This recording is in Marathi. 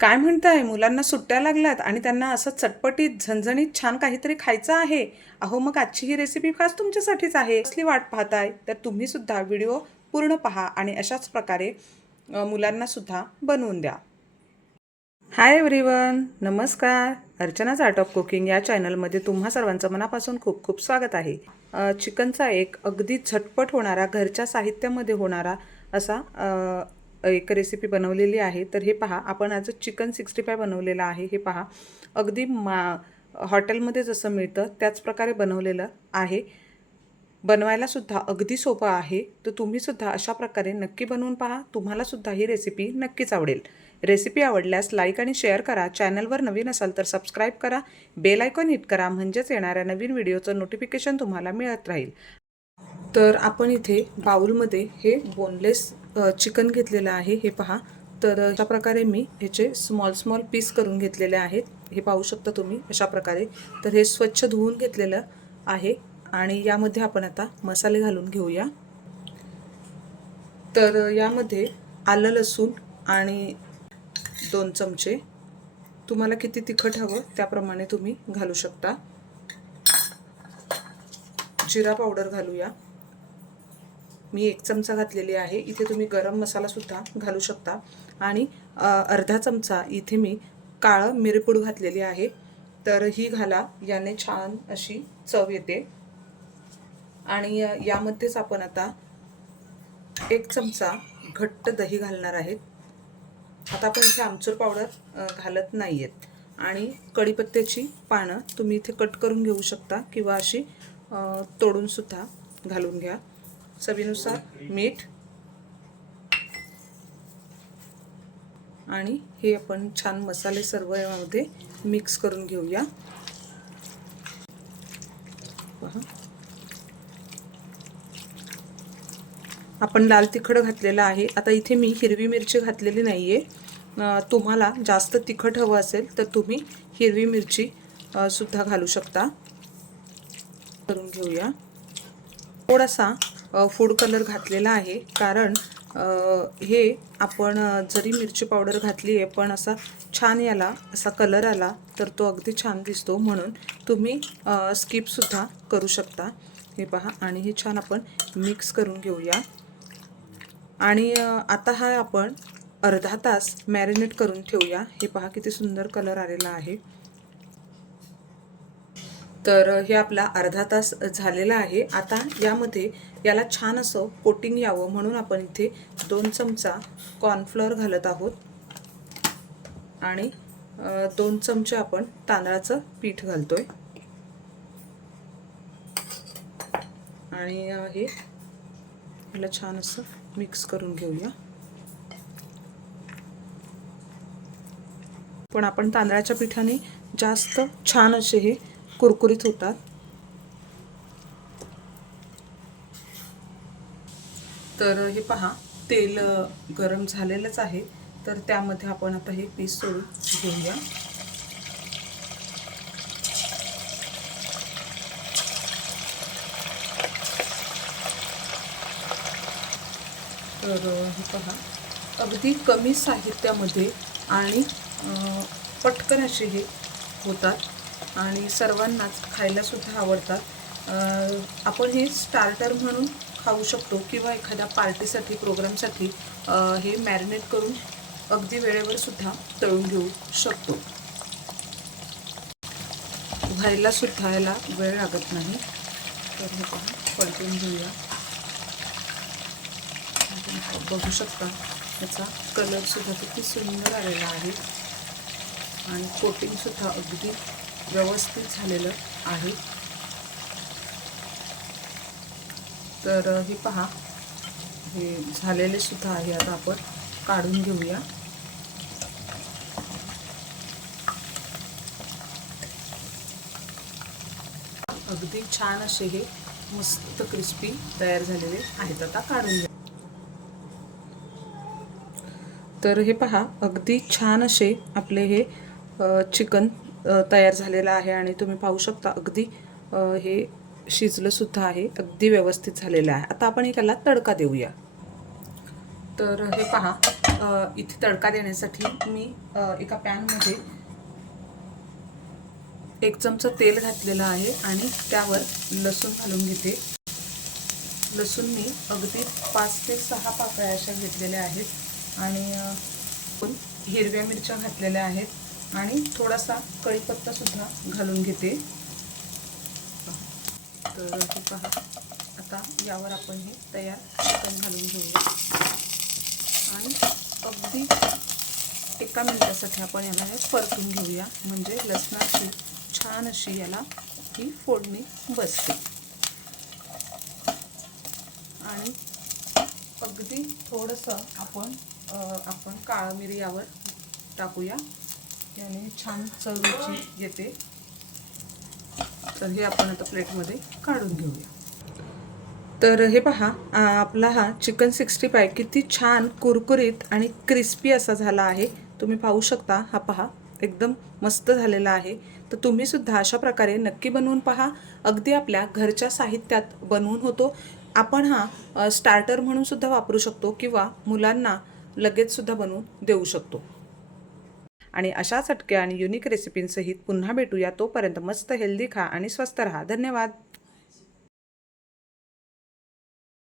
काय म्हणताय? मुलांना सुट्ट्या लागल्यात आणि त्यांना असं चटपटीत झणझणीत छान काहीतरी खायचं आहे. अहो मग आजची ही रेसिपी खास तुमच्यासाठीच आहे. असली वाट पाहताय? तर तुम्ही सुद्धा व्हिडिओ पूर्ण पहा आणि अशाच प्रकारे मुलांना सुद्धा बनवून द्या. हाय एव्हरीवन नमस्कार. अर्चनाच आर्ट ऑफ कुकिंग या चॅनलमध्ये तुम्हा सर्वांचं मनापासून खूप खूप स्वागत आहे. चिकनचा एक अगदी झटपट होणारा घरच्या साहित्यामध्ये होणारा असा एक रेसिपी बनवलेली आहे. तर हे पहा आपण आज चिकन सिक्स्टी फाय बनवलेलं आहे. हे पहा अगदी मा हॉटेलमध्ये जसं मिळतं त्याच प्रकारे बनवलेलं आहे. बनवायला सुद्धा अगदी सोपं आहे. तर तुम्ही सुद्धा अशा प्रकारे नक्की बनवून पहा. तुम्हालासुद्धा ही रेसिपी नक्कीच आवडेल. रेसिपी आवडल्यास लाईक आणि शेअर करा. चॅनलवर नवीन असाल तर सबस्क्राईब करा. बेल आयकॉन हिट करा. म्हणजेच येणाऱ्या नवीन व्हिडिओचं नोटिफिकेशन तुम्हाला मिळत राहील. तर आपण इथे बाउलमध्ये हे बोनलेस चिकन घेतलेलं आहे हे पहा. तर अशा प्रकारे मी ह्याचे स्मॉल स्मॉल पीस करून घेतलेले आहेत. हे पाहू शकता तुम्ही अशा प्रकारे. तर हे स्वच्छ धुवून घेतलेलं आहे आणि यामध्ये आपण आता मसाले घालून घेऊया. तर यामध्ये आलं लसूण आणि दोन चमचे. तुम्हाला किती तिखट हवं त्याप्रमाणे तुम्ही घालू शकता. जिरा पावडर घालूया. मी एक चमचा घातलेली आहे. इथे तुम्ही गरम मसालासुद्धा घालू शकता. आणि अर्धा चमचा इथे मी काळं मिरपूड घातलेली आहे. तर ही घाला याने छान अशी चव येते. आणि यामध्येच आपण आता एक चमचा घट्ट दही घालणार आहेत आता आपण इथे आमचूर पावडर घालत नाही आहेत आणि कढीपत्त्याची पानं तुम्ही इथे कट करून घेऊ शकता किंवा अशी तोडूनसुद्धा घालून घ्या. चवीनुसार मीठ आणि हे आपण छान मसाले सर्व यामध्ये मिक्स करून घेऊया. पहा. आपण लाल तिखट घातलेलं आहे. आता इथे मी हिरवी मिरची घातलेली नाही आहे तुम्हाला जास्त तिखट हवं असेल तर तुम्ही हिरवी मिरची सुद्धा घालू शकता. करून घेऊया. थोडासा फूड कलर घातलेला आहे. कारण हे आपण जरी मिरची पावडर घातली आहे पण असा छान याला असा कलर आला तर तो अगदी छान दिसतो. म्हणून तुम्ही स्किपसुद्धा करू शकता. हे पहा आणि हे छान आपण मिक्स करून घेऊया. आणि आता हा आपण अर्धा तास मॅरिनेट करून ठेवूया. हे पहा किती सुंदर कलर आलेला आहे. तर हे आपला अर्धा तास झालेला आहे. आता यामध्ये याला छान असं कोटिंग यावं म्हणून आपण इथे दोन चमचा कॉर्नफ्लोअर घालत आहोत. आणि दोन चमचे आपण तांदळाचं पीठ घालतोय. आणि हे याला छान असं मिक्स करून घेऊया. पण आपण तांदळाच्या पिठाने जास्त छान असे हे कुरकुरीत होतात. तर हे पहा तेल गरम झालेलंच आहे. तर त्यामध्ये आपण आता हे पीस सोडून घेऊया. तर हे पहा अगदी कमी साहित्यामध्ये आणि पटकन असे हे होतात. आणि सर्वांनाच खायलासुद्धा आवडतात. आपण हे स्टार्टर म्हणून खाऊ शकतो किंवा एखाद्या पार्टीसाठी प्रोग्रामसाठी हे मॅरिनेट करून अगदी वेळेवर सुद्धा तळून घेऊ शकतो. व्हायला सुद्धा याला वेळ लागत नाही. तर हे पहा पलटून घेऊया. बघू शकता याचा कलरसुद्धा किती सुंदर आलेला आहे. आणि कोटिंगसुद्धा अगदी व्यवस्थित झालेलं आहे. तर हे पहा. हे झालेले सुद्धा आहे. आता आपण काढून घेऊया. अगदी छान असे हे मस्त क्रिस्पी तयार झालेले आहेत. आता काढून घ्या तर हे पहा. अगदी छान असे आपले हे चिकन तयार झालेला आहे आणि तुम्ही पाहू शकता अगदी हे शिजलंसुद्धा आहे अगदी व्यवस्थित झालेलं आहे. आता आपण याला तडका देऊया. तर हे पहा इथे तडका देण्यासाठी मी एका पॅनमध्ये एक चमचा तेल घातलेलं आहे आणि त्यावर लसूण घालून घेते. लसूण मी अगदी पाच ते सहा पाकळ्या अशा घेतलेल्या आहेत आणि हिरव्या मिरच्या घातलेल्या आहेत. आणि थोडासा कढीपत्तासुद्धा घालून घेते. तर हे पहा आता यावर आपण हे तयार चिकन घालून घेऊया. आणि अगदी एका मिनिटासाठी आपण याला हे परतून घेऊया. म्हणजे लसणाची छान अशी याला ही फोडणी बसते. आणि अगदी थोडंसं आपण आपण काळं मिरी यावर टाकूया. याने छान चवची येते तर हे आपण आता प्लेटमध्ये काढून घेऊया. तर हे पहा आपला हा चिकन सिक्स्टी फाय किती छान कुरकुरीत आणि क्रिस्पी असा झाला आहे. तुम्ही पाहू शकता हा पहा एकदम मस्त झालेला आहे. तर तुम्ही सुद्धा अशा प्रकारे नक्की बनवून पहा. अगदी आपल्या घरच्या साहित्यात बनवून होतो. आपण हा स्टार्टर म्हणूनसुद्धा वापरू शकतो किंवा मुलांना लगेचसुद्धा बनवून देऊ शकतो. आणि अशा चटक्या आणि युनिक रेसिपींसहित पुन्हा भेटूया. तोपर्यंत मस्त हेल्दी खा आणि स्वस्त राहा. धन्यवाद.